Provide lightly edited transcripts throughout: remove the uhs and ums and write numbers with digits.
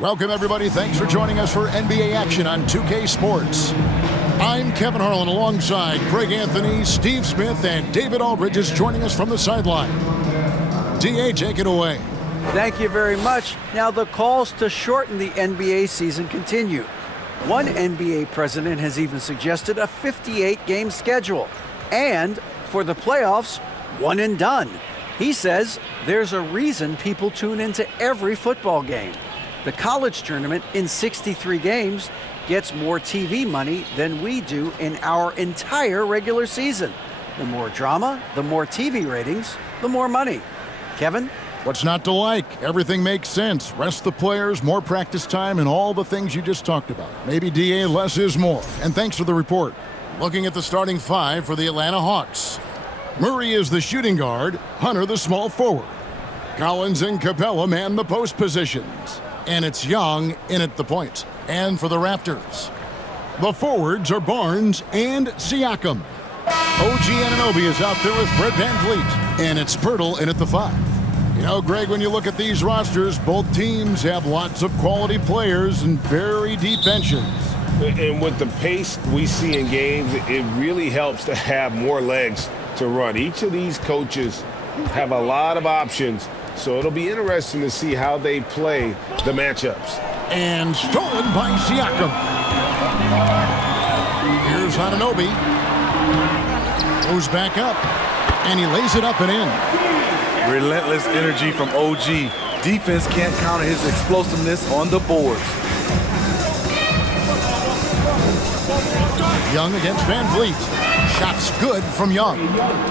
Welcome, everybody. Thanks for joining us for NBA action on 2K Sports. I'm Kevin Harlan alongside Greg Anthony, Steve Smith, and David Aldridge is joining us from the sideline. DA, take it away. Thank you very much. Now, the calls to shorten the NBA season continue. One NBA president has even suggested a 58-game schedule. And for the playoffs, one and done. He says there's a reason people tune into every football game. The college tournament in 63 games gets more TV money than we do in our entire regular season. The more drama, the more TV ratings, the more money. Kevin? What's not to like? Everything makes sense. Rest the players, more practice time, and all the things you just talked about. Maybe, DA, less is more. And thanks for the report. Looking at the starting five for the Atlanta Hawks. Murray is the shooting guard, Hunter the small forward. Collins and Capella man the post positions. And it's Young in at the point. And for the Raptors, the forwards are Barnes and Siakam. OG Anunoby is out there with Fred VanVleet. And it's Pirtle in at the 5. You know, Greg, when you look at these rosters, both teams have lots of quality players and very deep benches. And with the pace we see in games, it really helps to have more legs to run. Each of these coaches have a lot of options, so it'll be interesting to see how they play the matchups. And stolen by Siakam. Here's Anunoby. Goes back up, and he lays it up and in. Relentless energy from OG. Defense can't counter his explosiveness on the boards. Young against VanVleet. Shots good from Young.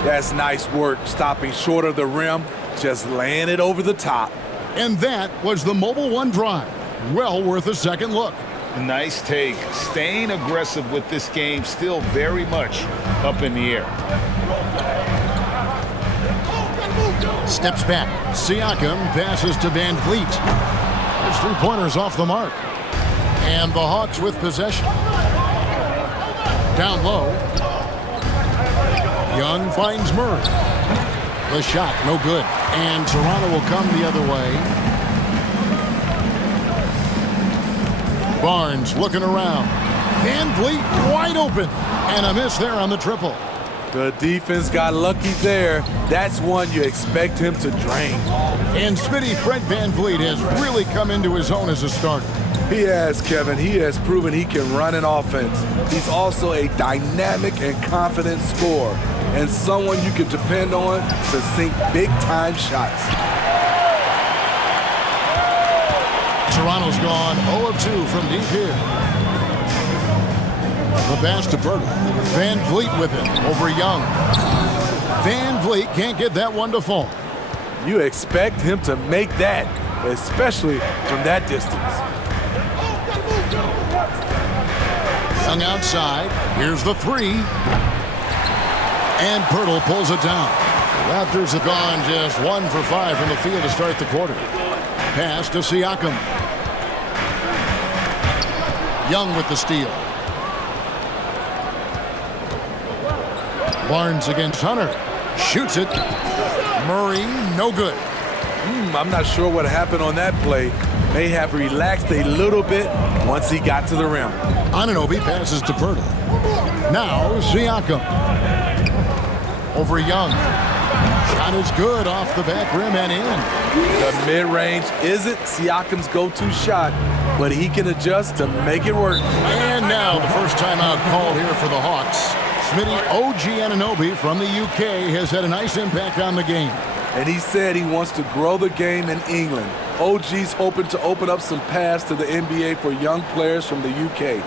That's nice work, stopping short of the rim, just laying it over the top. And that was the Mobile One drive. Well worth a second look. Nice take. Staying aggressive with this game, still very much up in the air. Steps back. Siakam passes to VanVleet. There's three-pointers off the mark. And the Hawks with possession. Down low. Young finds Murray. The shot, no good. And Toronto will come the other way. Barnes looking around. VanVleet wide open. And a miss there on the triple. The defense got lucky there. That's one you expect him to drain. And Smitty, Fred VanVleet has really come into his own as a starter. He has, Kevin. He has proven he can run an offense. He's also a dynamic and confident scorer, and someone you can depend on to sink big-time shots. Toronto's gone 0 of 2 from deep here. The pass to Pirtle. VanVleet with it over Young. VanVleet can't get that one to fall. You expect him to make that, especially from that distance. Young outside. Here's the 3. And Pirtle pulls it down. The Raptors have gone just 1 for 5 from the field to start the quarter. Pass to Siakam. Young with the steal. Barnes against Hunter. Shoots it. Murray, no good. I'm not sure what happened on that play. May have relaxed a little bit once he got to the rim. Anunoby passes to Pirtle. Now Siakam. Over Young. Shot is good off the back rim and in. The mid-range isn't Siakam's go-to shot, but he can adjust to make it work. And now the first timeout called here for the Hawks. Smitty, OG Anunoby from the UK has had a nice impact on the game. And he said he wants to grow the game in England. OG's hoping to open up some paths to the NBA for young players from the UK.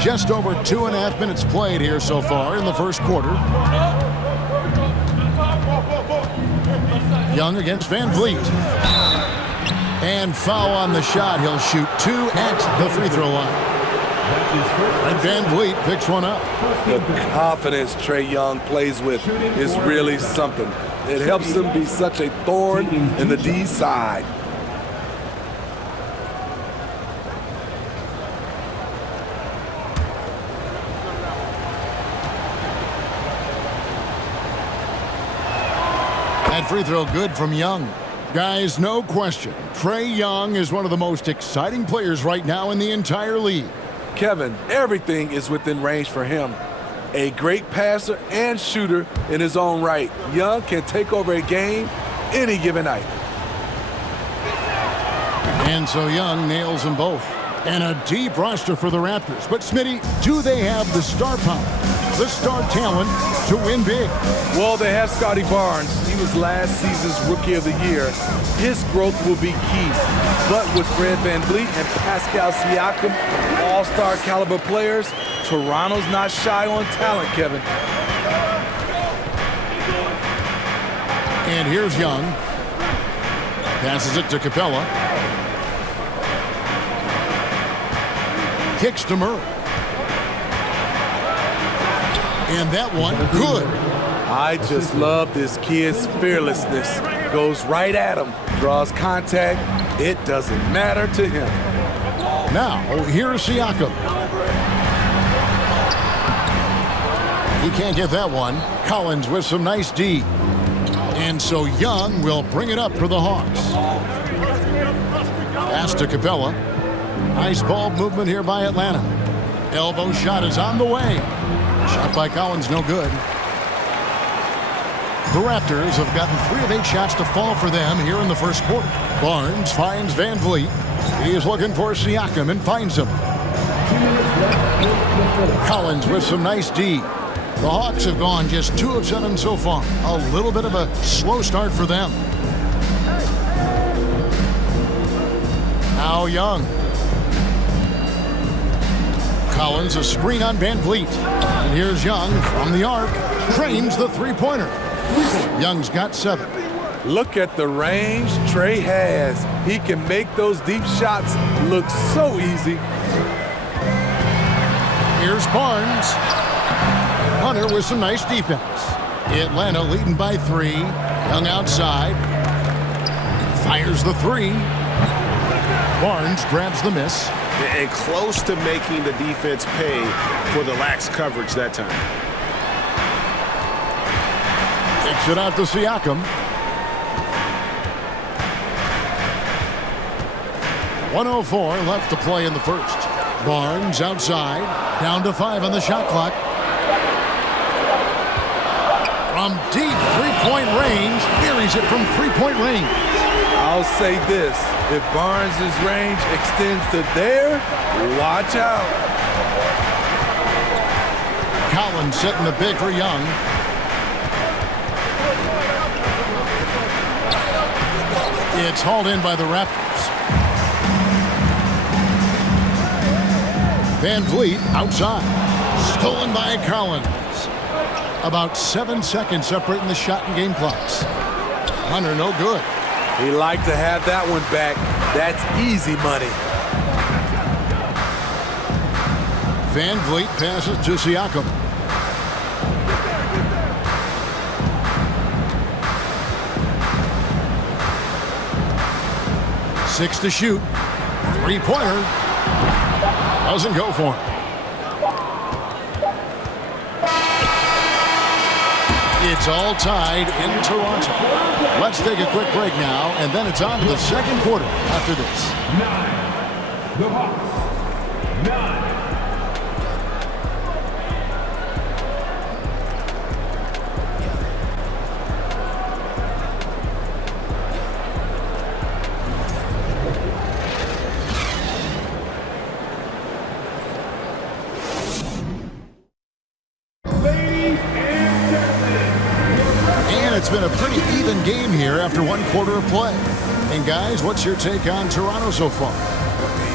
Just over 2.5 minutes played here so far in the first quarter. Young against Van Vliet. And foul on the shot. He'll shoot 2 at the free throw line. And Van Vliet picks one up. The confidence Trae Young plays with is really something. It helps him be such a thorn in the D side. That free throw good from Young. Guys, no question, Trae Young is one of the most exciting players right now in the entire league. Kevin, everything is within range for him. A great passer and shooter in his own right. Young can take over a game any given night. And so Young nails them both. And a deep roster for the Raptors. But Smitty, do they have the star power, the star talent to win big? Well, they have Scotty Barnes. He was last season's Rookie of the Year. His growth will be key. But with Fred VanVleet and Pascal Siakam, all-star caliber players, Toronto's not shy on talent, Kevin. And here's Young. Passes it to Capella. Kicks to Murray. And that one, good. I just love this kid's fearlessness. Goes right at him, draws contact. It doesn't matter to him. Now, here's Siakam. He can't get that one. Collins with some nice D. And so Young will bring it up for the Hawks. Pass to Capella. Nice ball movement here by Atlanta. Elbow shot is on the way. Shot by Collins, no good. The Raptors have gotten 3 of 8 shots to fall for them here in the first quarter. Barnes finds Van Vliet. He is looking for Siakam and finds him. Collins with some nice D. The Hawks have gone just 2 of 7 so far. A little bit of a slow start for them. Now Young. Collins, a screen on Van Vliet. And here's Young from the arc. Trains the three-pointer. Young's got 7. Look at the range Trae has. He can make those deep shots look so easy. Here's Barnes. Hunter with some nice defense. Atlanta leading by 3. Young outside. Fires the 3. Barnes grabs the miss. And close to making the defense pay for the lax coverage that time. Takes it out to Siakam. 1:04 left to play in the first. Barnes outside. Down to 5 on the shot clock. From deep three-point range. Buries it from three-point range. I'll say this. If Barnes' range extends to there, watch out. Collins setting the big for Young. It's hauled in by the Raptors. Van Vliet outside. Stolen by Collins. About 7 seconds separating the shot and game clocks. Hunter, no good. He liked to have that one back. That's easy money. Van Vliet passes to Siakam. Six to shoot. Three-pointer. Doesn't go for him. It's all tied in Toronto. Let's take a quick break now, and then it's on to the second quarter after this. 9. The Hawks. 9. It's been a pretty even game here after one quarter of play. And guys, what's your take on Toronto so far?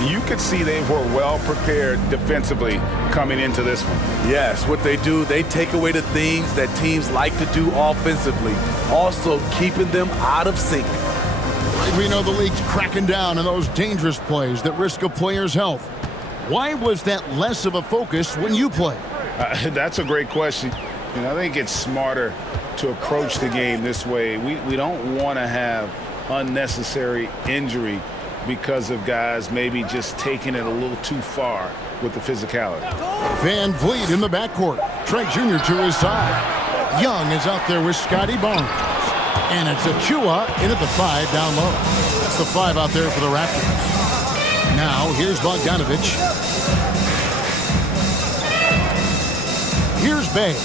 You could see they were well prepared defensively coming into this one. Yes, what they do, they take away the things that teams like to do offensively, also keeping them out of sync. We know the league's cracking down on those dangerous plays that risk a player's health. Why was that less of a focus when you play? That's a great question. And I think it's smarter to approach the game this way. We don't want to have unnecessary injury because of guys maybe just taking it a little too far with the physicality. Van Vliet in the backcourt. Trent Jr. to his side. Young is out there with Scotty Barnes. And it's Achua in at the 5 down low. That's the 5 out there for the Raptors. Now here's Bogdanovich. Here's Bay.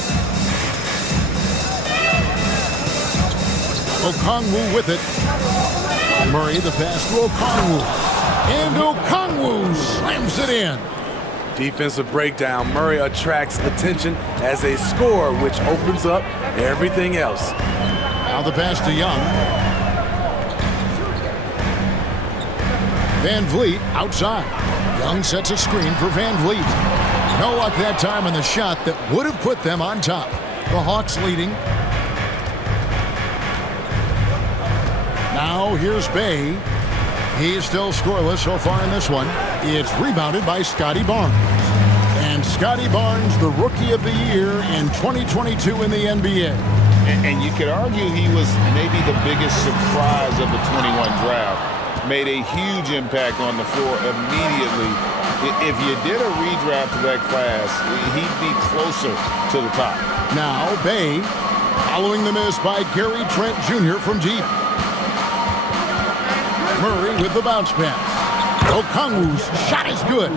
Okongwu with it. Murray the pass to Okongwu. And Okongwu slams it in. Defensive breakdown. Murray attracts attention as a scorer, which opens up everything else. Now the pass to Young. Van Vliet outside. Young sets a screen for Van Vliet. No luck that time on the shot that would have put them on top. The Hawks leading. Now here's Bay. He's still scoreless so far in this one. It's rebounded by Scotty Barnes. And Scotty Barnes, the Rookie of the Year in 2022 in the NBA. And you could argue he was maybe the biggest surprise of the 21 draft. Made a huge impact on the floor immediately. If you did a redraft to that class, he'd be closer to the top. Now Bay, following the miss by Gary Trent Jr. from deep. Murray with the bounce pass. Okongwu's shot is good.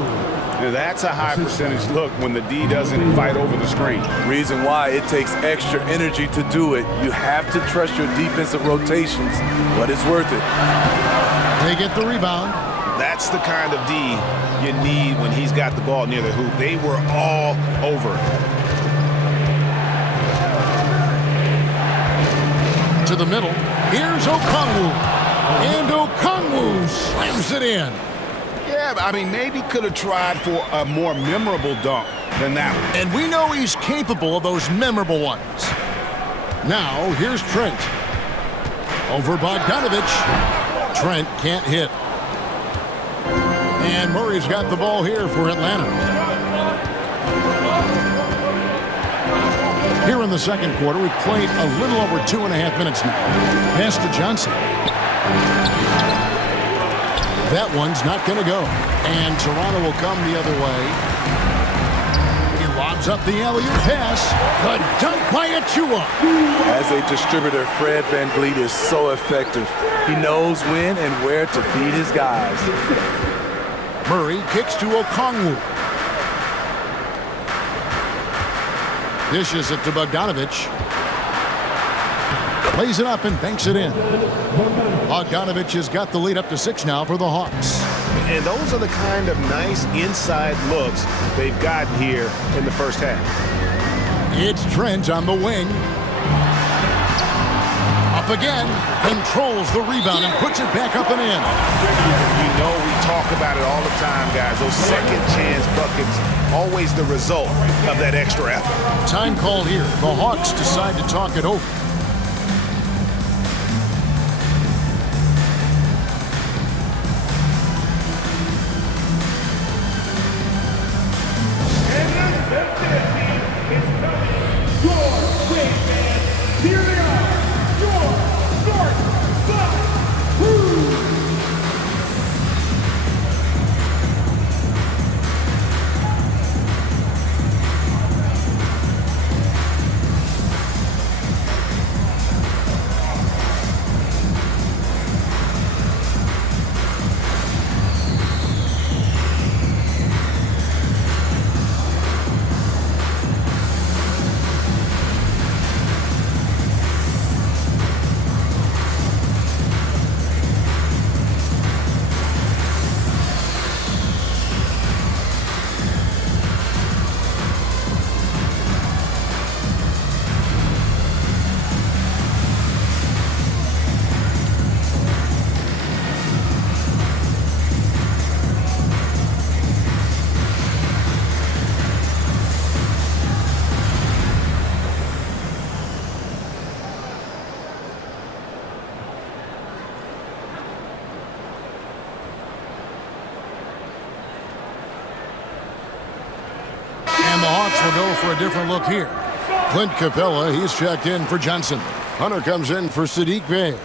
That's a high percentage look when the D doesn't fight over the screen. Reason why it takes extra energy to do it. You have to trust your defensive rotations, but it's worth it. They get the rebound. That's the kind of D you need when he's got the ball near the hoop. They were all over it. To the middle. Here's Okongwu. And Okongwu slams it in. Yeah, I mean, maybe could have tried for a more memorable dunk than that one. And we know he's capable of those memorable ones. Now, here's Trent. Over Bogdanovich. Trent can't hit. And Murray's got the ball here for Atlanta. Here in the second quarter, we've played a little over 2.5 minutes now. Pass to Johnson. That one's not going to go. And Toronto will come the other way. He lobs up the alley-oop pass. The dunk by Achua. As a distributor, Fred VanVleet is so effective. He knows when and where to feed his guys. Murray kicks to Okongwu. Dishes it to Bogdanovich. Plays it up and banks it in. Bogdanovich has got the lead up to 6 now for the Hawks. And those are the kind of nice inside looks they've gotten here in the first half. It's Trent on the wing. Up again. Controls the rebound and puts it back up and in. You know we talk about it all the time, guys. Those second chance buckets, always the result of that extra effort. Time called here. The Hawks decide to talk it over. They'll go for a different look here. Clint Capella, he's checked in for Johnson. Hunter comes in for Sadiq Bey.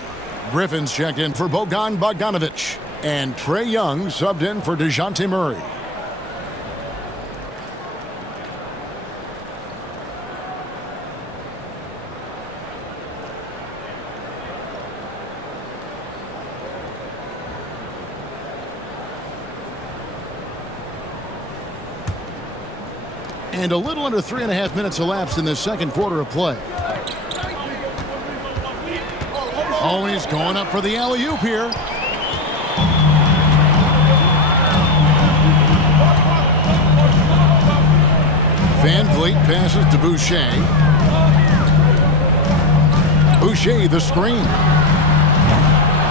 Griffin's checked in for Bogdan Bogdanovic. And Trae Young subbed in for DeJounte Murray. And a little under 3.5 minutes elapsed in the second quarter of play. Oh, he's going up for the alley-oop here. Van Vliet passes to Boucher. Boucher the screen.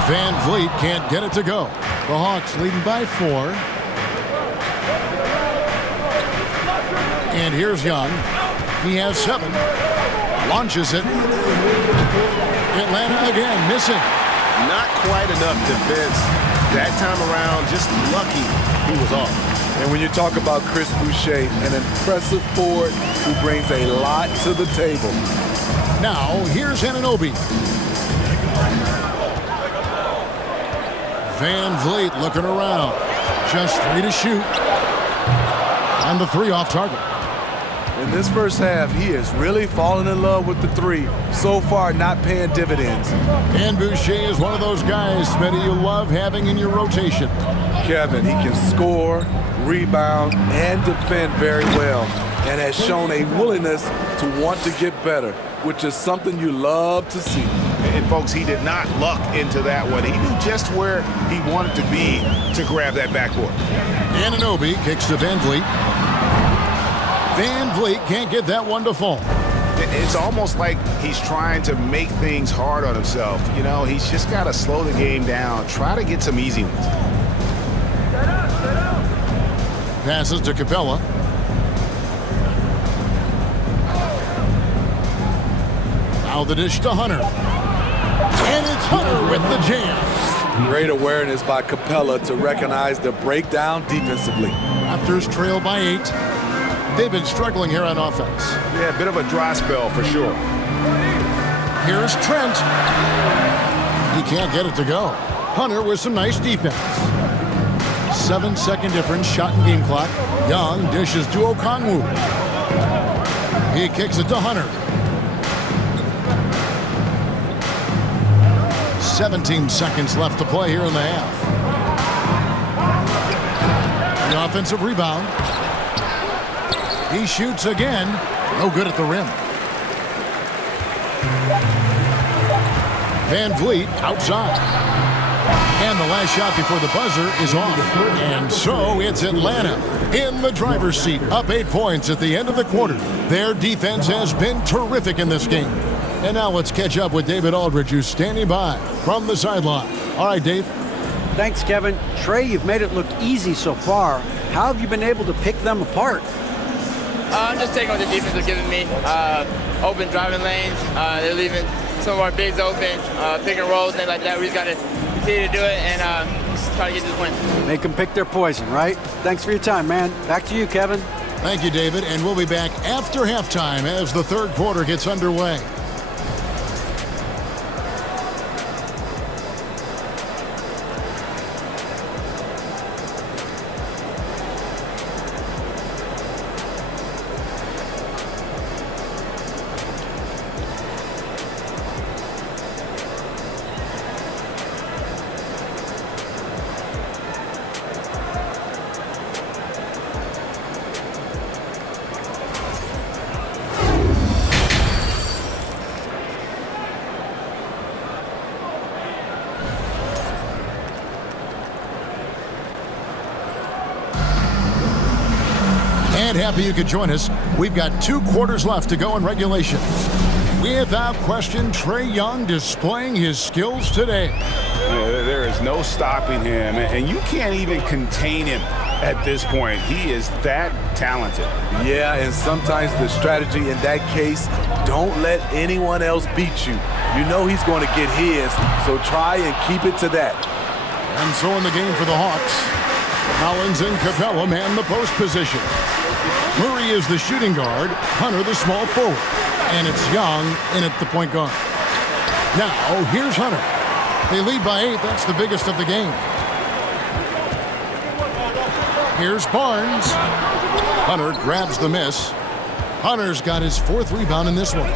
Van Vliet can't get it to go. The Hawks leading by 4. And here's Young. He has 7. Launches it. Atlanta again missing. Not quite enough defense that time around. Just lucky he was off. And when you talk about Chris Boucher, an impressive forward who brings a lot to the table. Now, here's Anunoby. Van Vliet looking around. Just 3 to shoot. And the 3 off target. In this first half, he is really falling in love with the 3. So far, not paying dividends. And Boucher is one of those guys, Smitty, you love having in your rotation. Kevin, he can score, rebound, and defend very well, and has shown a willingness to want to get better, which is something you love to see. And folks, he did not luck into that one. He knew just where he wanted to be to grab that backboard. Anunoby kicks to Van Vliet. Van Vliet can't get that one to fall. It's almost like he's trying to make things hard on himself. You know, he's just got to slow the game down, try to get some easy ones. Passes to Capella. Now the dish to Hunter. And it's Hunter with the jam. Great awareness by Capella to recognize the breakdown defensively. Raptors trail by 8. They've been struggling here on offense. Yeah, a bit of a dry spell for sure. Here's Trent. He can't get it to go. Hunter with some nice defense. 7-second difference, shot and game clock. Young dishes to Okongwu. He kicks it to Hunter. 17 seconds left to play here in the half. The offensive rebound. He shoots again. No good at the rim. Van Vliet outside. And the last shot before the buzzer is off. And so it's Atlanta in the driver's seat, up 8 points at the end of the quarter. Their defense has been terrific in this game. And now let's catch up with David Aldridge, who's standing by from the sideline. All right, Dave. Thanks, Kevin. Trae, you've made it look easy so far. How have you been able to pick them apart? I'm just taking what the defense is giving me. Open driving lanes. They're leaving some of our bigs open, pick and rolls, things like that. We just got to continue to do it and try to get this win. Make them pick their poison, right? Thanks for your time, man. Back to you, Kevin. Thank you, David. And we'll be back after halftime as the third quarter gets underway. And happy you could join us. We've got 2 quarters left to go in regulation. Without question, Trae Young displaying his skills today. There is no stopping him, and you can't even contain him at this point. He is that talented. Yeah, and sometimes the strategy in that case, don't let anyone else beat you. You know he's going to get his, so try and keep it to that. And so in the game for the Hawks, Collins and Capella man the post position. Murray is the shooting guard, Hunter the small forward. And it's Young in at the point guard. Now, here's Hunter. They lead by 8. That's the biggest of the game. Here's Barnes. Hunter grabs the miss. Hunter's got his 4th rebound in this one.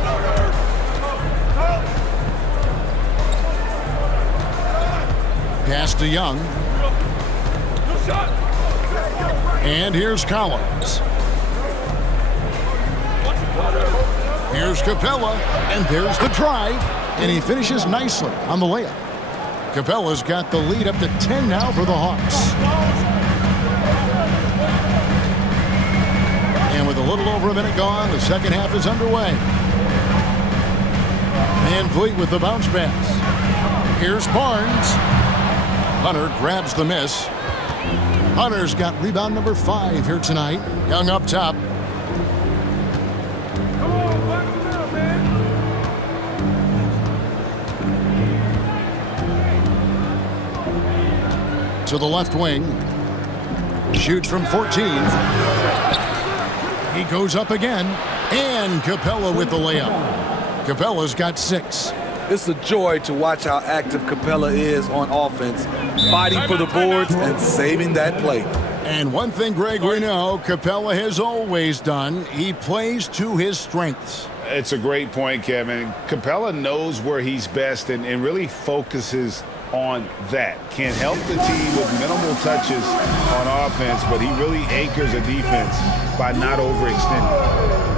Pass to Young. And here's Collins. Here's Capella. And there's the drive. And he finishes nicely on the layup. Capella's got the lead up to 10 now for the Hawks. And with a little over a minute gone, the second half is underway. Van Vliet with the bounce pass. Here's Barnes. Hunter grabs the miss. Hunter's got rebound number 5 here tonight. Young up top. To the left wing. Shoots from 14. He goes up again. And Capella with the layup. Capella's got 6. It's a joy to watch how active Capella is on offense, fighting for the boards and saving that play. And one thing, Greg, we know Capella has always done, he plays to his strengths. It's a great point, Kevin. Capella knows where he's best and really focuses on that. Can help the team with minimal touches on offense, but he really anchors a defense by not overextending.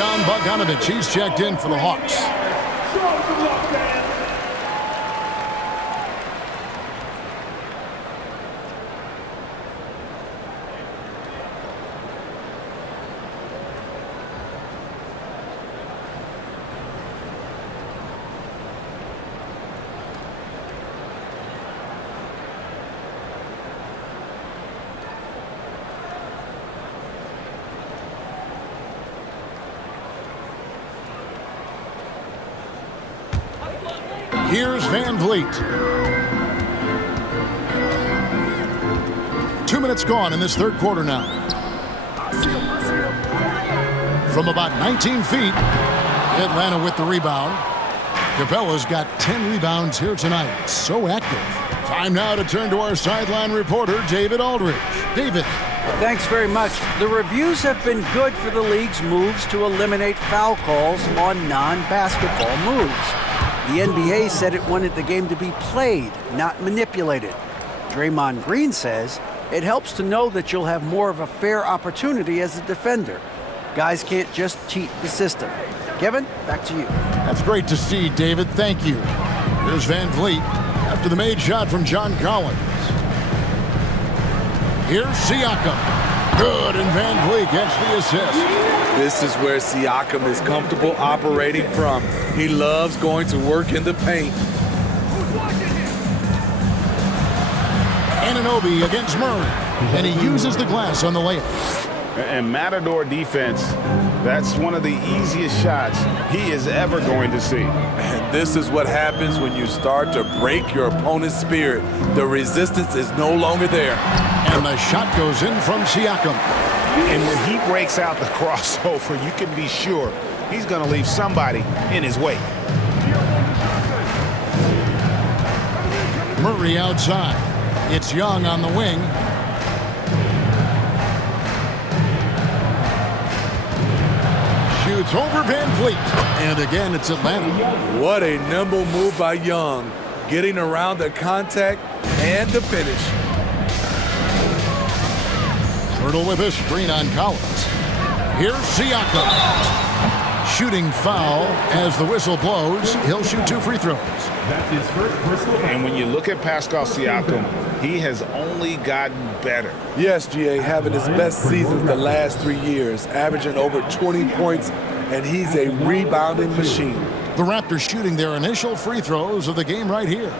Bogdan Bogdanovic, he's checked in for the Hawks. Here's Van Vliet. 2 minutes gone in this third quarter now. From about 19 feet, Atlanta with the rebound. Capella's got 10 rebounds here tonight. So active. Time now to turn to our sideline reporter, David Aldridge. David. Thanks very much. The reviews have been good for the league's moves to eliminate foul calls on non-basketball moves. The NBA said it wanted the game to be played, not manipulated. Draymond Green says it helps to know that you'll have more of a fair opportunity as a defender. Guys can't just cheat the system. Kevin, back to you. That's great to see, David. Thank you. Here's Van Vliet after the made shot from John Collins. Here's Siakam. Good, and Van Vliet gets the assist. This is where Siakam is comfortable operating from. He loves going to work in the paint. Anunoby against Murray, and he uses the glass on the layup. And Matador defense, that's one of the easiest shots he is ever going to see. And this is what happens when you start to break your opponent's spirit. The resistance is no longer there. And the shot goes in from Siakam. And when he breaks out the crossover, you can be sure he's going to leave somebody in his way. Murray outside. It's Young on the wing. Shoots over Van Fleet. And again, it's Atlanta. What a nimble move by Young, getting around the contact and the finish. Hurdle with a screen on Collins. Here's Siakam. Shooting foul as the whistle blows. He'll shoot 2 free throws. That's his first personal foul. And when you look at Pascal Siakam, he has only gotten better. Yes, GA, having his best seasons the last 3 years, averaging over 20 points, and he's a rebounding machine. The Raptors shooting their initial free throws of the game right here.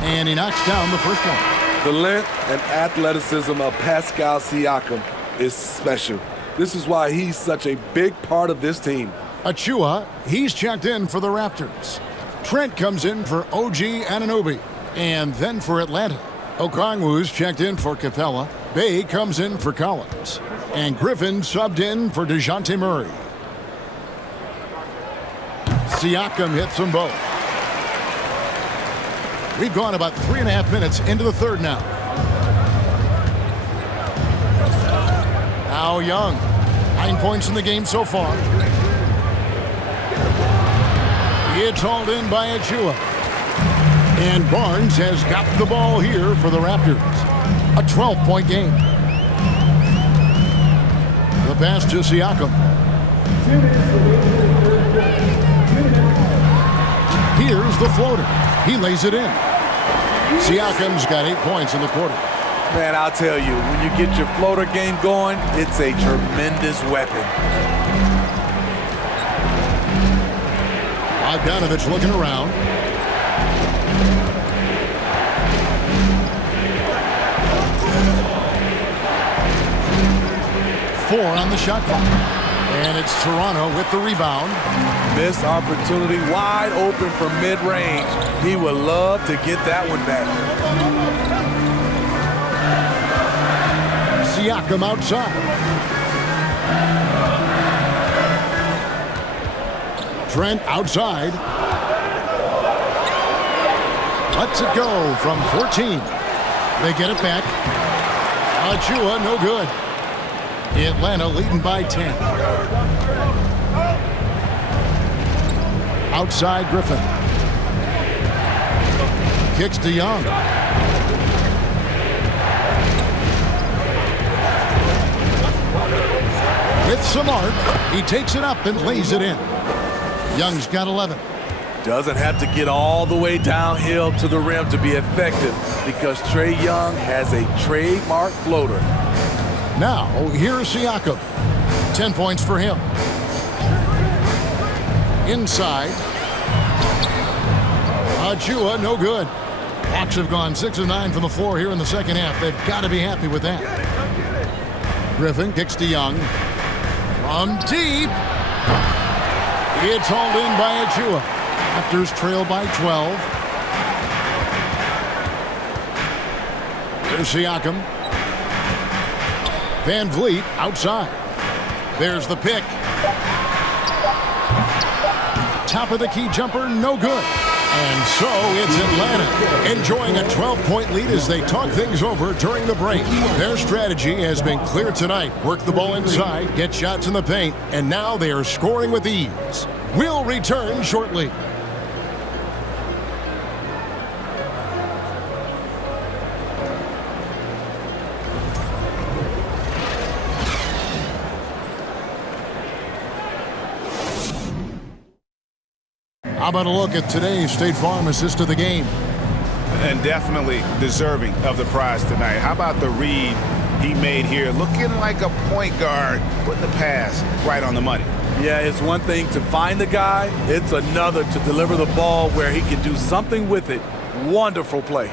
And he knocks down the first one. The length and athleticism of Pascal Siakam is special. This is why he's such a big part of this team. Achua, he's checked in for the Raptors. Trent comes in for OG Anunoby. And then for Atlanta, Okongwu's checked in for Capella. Bay comes in for Collins. And Griffin subbed in for DeJounte Murray. Siakam hits them both. We've gone about 3.5 minutes into the third now. Now Young. 9 points in the game so far. It's hauled in by Achua. And Barnes has got the ball here for the Raptors. A 12-point game. The pass to Siakam. Here's the floater. He lays it in. Siakam's got 8 points in the quarter. Man, I'll tell you, when you get your floater game going, it's a tremendous weapon. Bogdanovich looking around. Four on the shot clock. And it's Toronto with the rebound. Missed opportunity, wide open from mid-range. He would love to get that one back. Siakam outside. Trent outside. Lets it go from 14. They get it back. Achua, no good. Atlanta leading by 10. Outside Griffin. Kicks to Young. With some arc, he takes it up and lays it in. Young's got 11. Doesn't have to get all the way downhill to the rim to be effective because Trae Young has a trademark floater. Now, here's Siakam. 10 points for him. Inside. Achua, no good. Hawks have gone 6 of 9 from the floor here in the second half. They've got to be happy with that. Griffin kicks to Young. From deep. It's hauled in by Achua. Raptors trail by 12. There's Siakam. Van Vliet outside. There's the pick. Top of the key jumper, no good. And so it's Atlanta enjoying a 12-point lead as they talk things over during the break. Their strategy has been clear tonight. Work the ball inside, get shots in the paint, and now they are scoring with ease. We'll return shortly. How about a look at today's State Farm assist of the game? And definitely deserving of the prize tonight. How about the read he made here? Looking like a point guard, putting the pass right on the money. Yeah, it's one thing to find the guy. It's another to deliver the ball where he can do something with it. Wonderful play.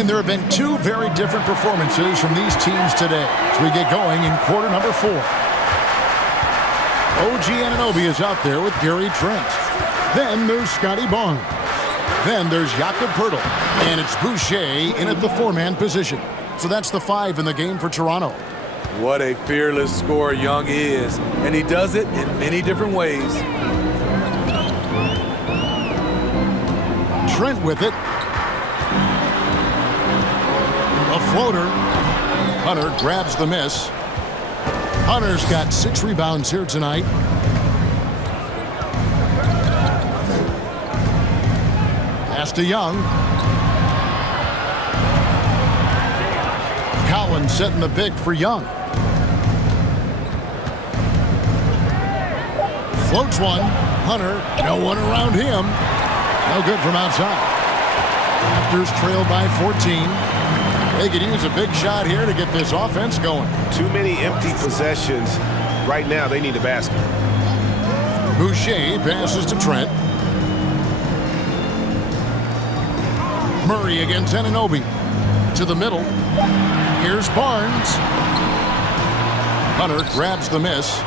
And there have been two very different performances from these teams today as we get going in quarter number 4. OG Anunoby is out there with Gary Trent. Then there's Scotty Barnes. Then there's Jakob Poeltl. And it's Boucher in at the 4-man position. So that's the 5 in the game for Toronto. What a fearless scorer Young is, and he does it in many different ways. Trent with it. A floater. Hunter grabs the miss. Hunter's got 6 rebounds here tonight. Pass to Young. Collins setting the pick for Young. Floats one. Hunter, no one around him. No good from outside. Raptors trailed by 14. They could use a big shot here to get this offense going. Too many empty possessions. Right now, they need a basket. Boucher passes to Trent. Murray against Anunoby. To the middle. Here's Barnes. Hunter grabs the miss.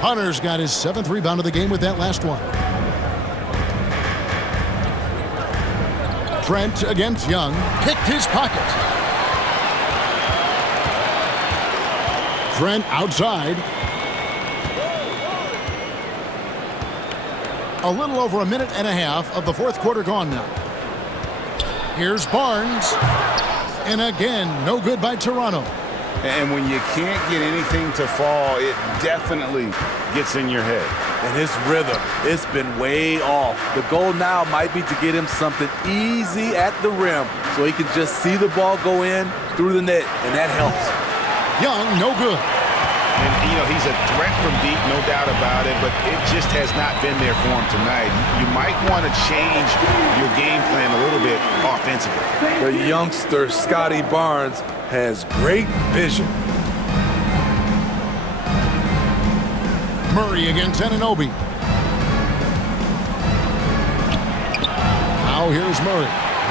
Hunter's got his 7th rebound of the game with that last one. Trent against Young. Picked his pocket. Trent outside. A little over a minute and a half of the 4th quarter gone now. Here's Barnes. And again, no good by Toronto. And when you can't get anything to fall, it definitely gets in your head. And his rhythm, it's been way off. The goal now might be to get him something easy at the rim so he can just see the ball go in through the net, and that helps. Young, no good. And, you know, he's a threat from deep, no doubt about it, but it just has not been there for him tonight. You might want to change your game plan a little bit offensively. The youngster, Scotty Barnes, has great vision. Murray against Anunoby. Now here's Murray.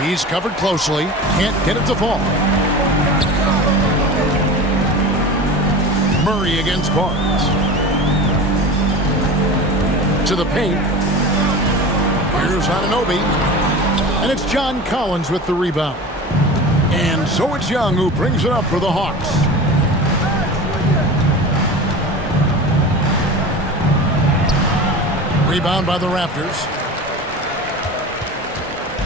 He's covered closely. Can't get it to fall. Murray against Barnes. To the paint. Here's Anunoby. And it's John Collins with the rebound. And so it's Young who brings it up for the Hawks. Rebound by the Raptors.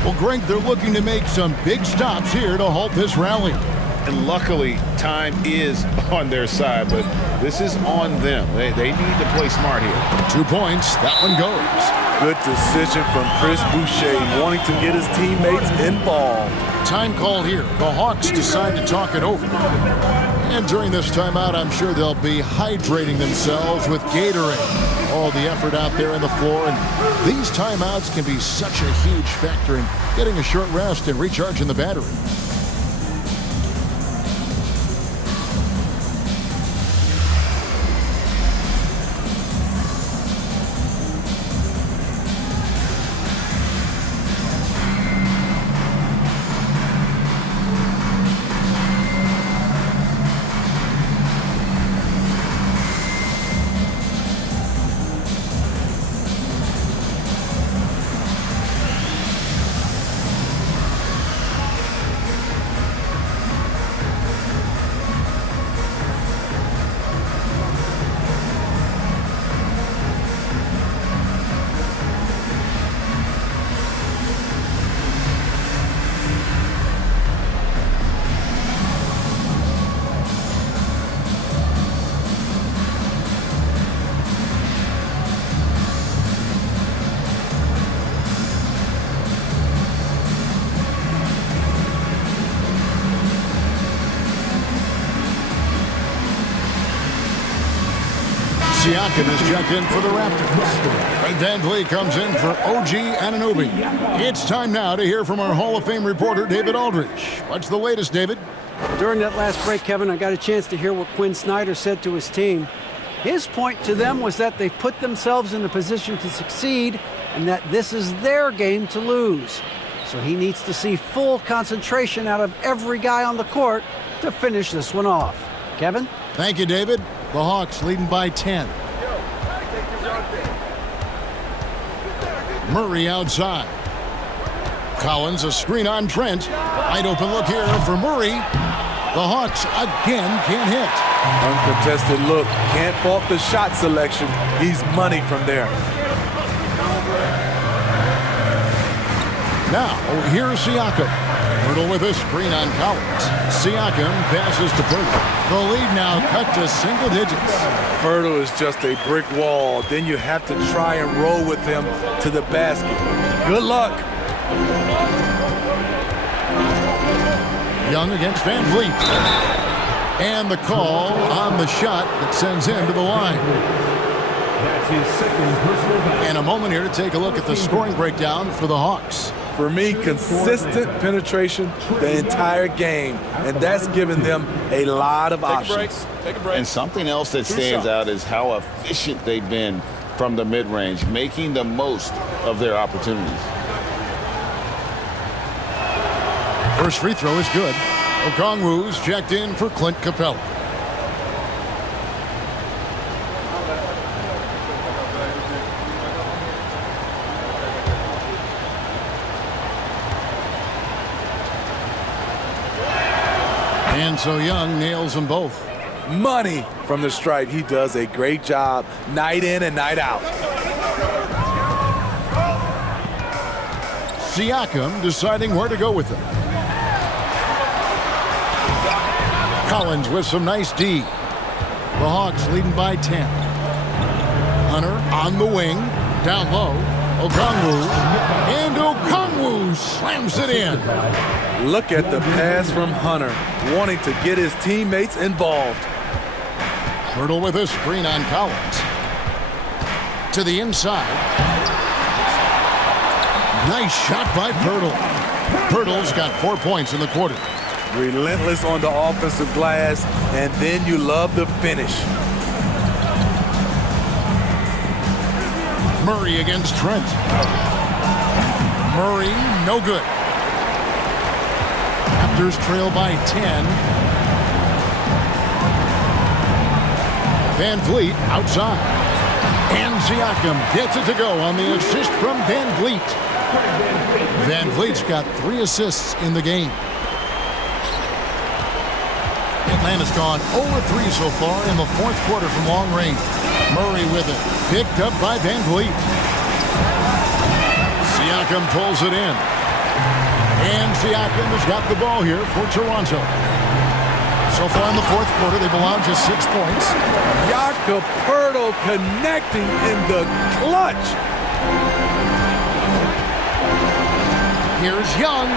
Well, Greg, they're looking to make some big stops here to halt this rally. And luckily, time is on their side, but this is on them. They need to play smart here. 2 points. That one goes. Good decision from Chris Boucher, wanting to get his teammates involved. Time call here. The Hawks decide to talk it over. And during this timeout, I'm sure they'll be hydrating themselves with Gatorade. All the effort out there on the floor. And these timeouts can be such a huge factor in getting a short rest and recharging the battery. Siakam is checked in for the Raptors. And Van Vliet comes in for OG Anunoby. It's time now to hear from our Hall of Fame reporter, David Aldridge. What's the latest, David? During that last break, Kevin, I got a chance to hear what Quinn Snyder said to his team. His point to them was that they've put themselves in a position to succeed and that this is their game to lose. So he needs to see full concentration out of every guy on the court to finish this one off. Kevin? Thank you, David. The Hawks leading by 10. Murray outside. Collins, a screen on Trent. Wide open look here for Murray. The Hawks again can't hit. Uncontested look. Can't fault the shot selection. He's money from there. Now, here's Siakam. Pirtle with a screen on Collins. Siakam passes to Pirtle. The lead now cut to single digits. Pirtle is just a brick wall. Then you have to try and roll with him to the basket. Good luck. Young against Van Vliet. And the call on the shot that sends him to the line. That's his second personal foul. And a moment here to take a look at the scoring breakdown for the Hawks. For me, consistent penetration the entire game, and that's given them a lot of options. Take a break. And something else that stands out is how efficient they've been from the mid-range, making the most of their opportunities. First free throw is good. Okongwu's checked in for Clint Capella. And so Young nails them both. Money from the stripe. He does a great job night in and night out. Siakam deciding where to go with it. Collins with some nice D. The Hawks leading by 10. Hunter on the wing. Down low. Okongwu. And Okongwu slams it in. Look at the pass from Hunter, wanting to get his teammates involved. Pirtle with a screen on Collins. To the inside. Nice shot by Pirtle. Pirtle's got 4 points in the quarter. Relentless on the offensive glass, and then you love the finish. Murray against Trent. Murray, no good. Raptors trail by 10. Van Vliet outside. And Siakam gets it to go on the assist from Van Vliet. Van Vliet's got 3 assists in the game. Atlanta's gone 0-3 so far in the fourth quarter from long range. Murray with it. Picked up by Van Vliet. Siakam pulls it in. And Siakam has got the ball here for Toronto. So far in the fourth quarter, they've allowed just 6 points. Jakob Poeltl connecting in the clutch. Here's Young.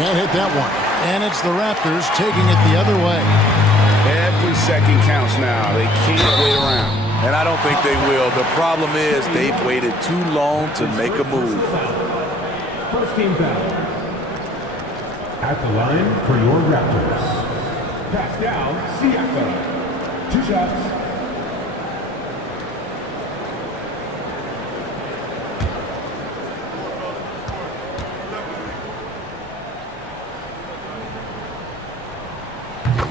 Can't hit that one. And it's the Raptors taking it the other way. Every second counts now. They can't wait around. And I don't think they will. The problem is they've waited too long to make a move. First team foul. At the line for your Raptors, Pascal Siakam. 2 shots.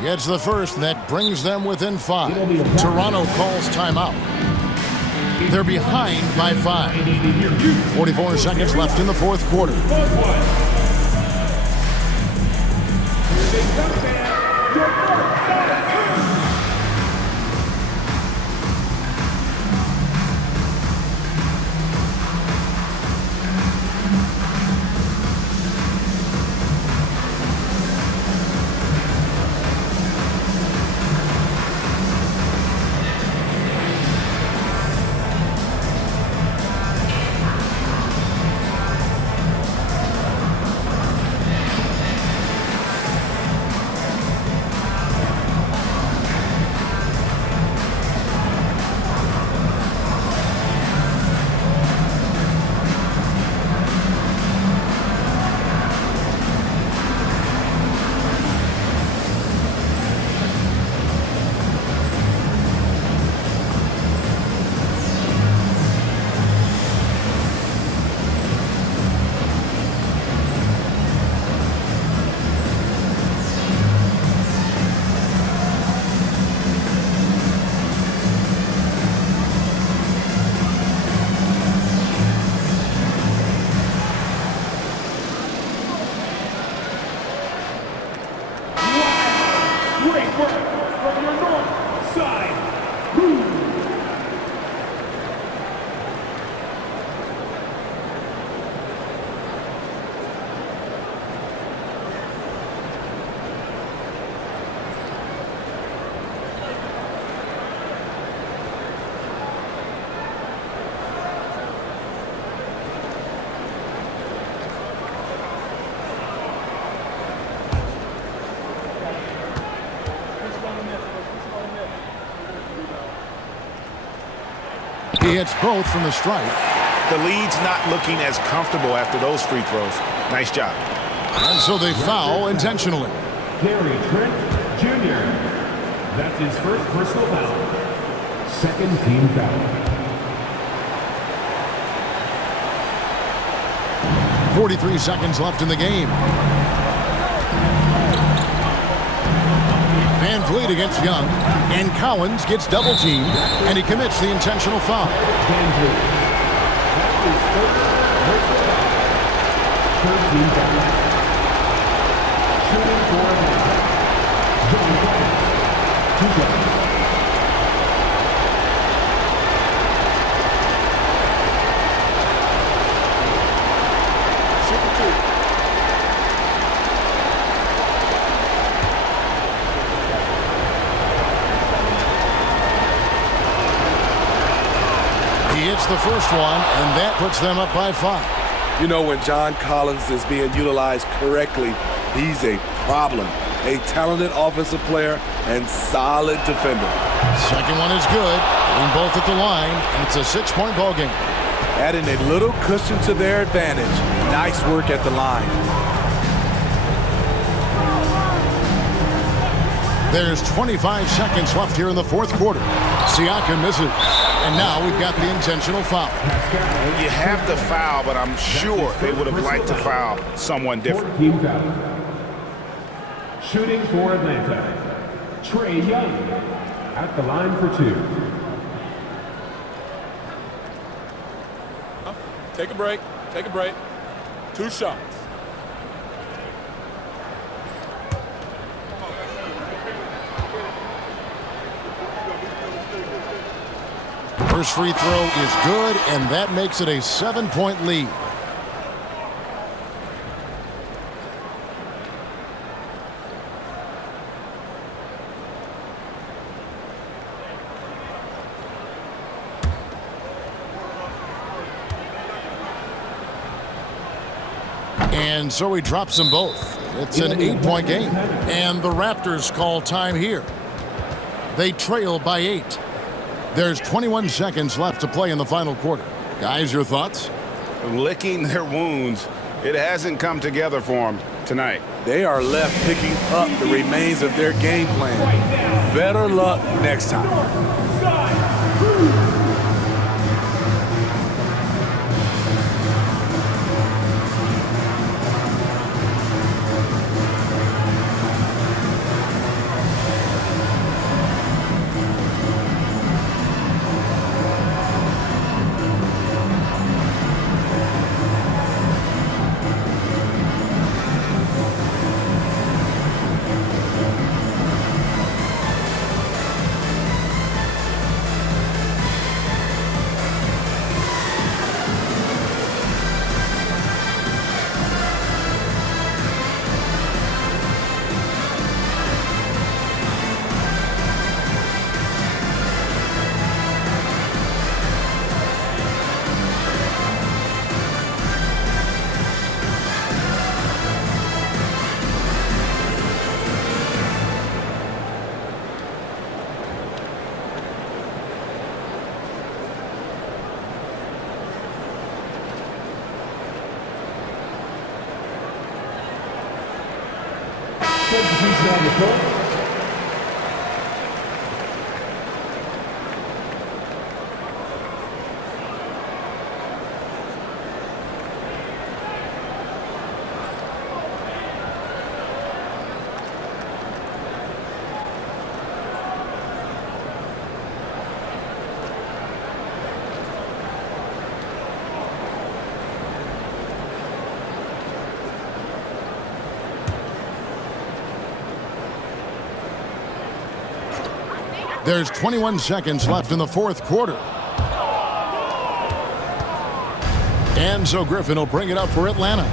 Gets the first, that brings them within 5. Toronto calls timeout. They're behind by 5. 44 seconds left in the fourth quarter. He hits both from the stripe. The lead's not looking as comfortable after those free throws. Nice job. And so they foul intentionally. Gary Trent Jr. That's his first personal foul. Second team foul. 43 seconds left in the game. Van Vliet against Young, and Collins gets double-teamed, and he commits the intentional foul. Van Vliet. That's his third team foul. Shooting for Atlanta. John Collins. 2 shots. He hits the first one, and that puts them up by 5. You know, when John Collins is being utilized correctly, he's a problem. A talented offensive player and solid defender. Second one is good, getting both at the line, and it's a 6-point ball game. Adding a little cushion to their advantage. Nice work at the line. There's 25 seconds left here in the fourth quarter. Siakam misses. And now we've got the intentional foul. You have to foul, but I'm sure they would have liked to foul someone different. Team foul. Shooting for Atlanta. Trae Young at the line for 2. Take a break. Take a break. 2 shots. First free throw is good, and that makes it a 7-point lead. And so he drops them both. It's an 8-point game. And the Raptors call time here. They trail by 8. There's 21 seconds left to play in the final quarter. Guys, your thoughts? Licking their wounds. It hasn't come together for them tonight. They are left picking up the remains of their game plan. Better luck next time. Substitution on the court. There's 21 seconds left in the fourth quarter. And so Griffin will bring it up for Atlanta.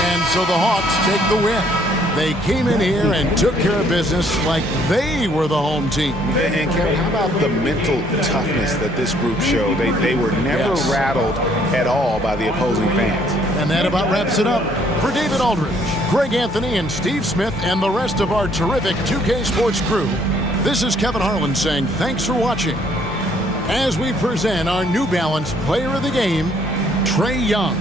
And so the Hawks take the win. They came in here and took care of business like they were the home team. And Kevin, how about the mental toughness that this group showed? They were never rattled at all by the opposing fans. And that about wraps it up. For David Aldridge, Greg Anthony, and Steve Smith, and the rest of our terrific 2K Sports crew, this is Kevin Harlan saying thanks for watching as we present our New Balance Player of the Game, Trae Young.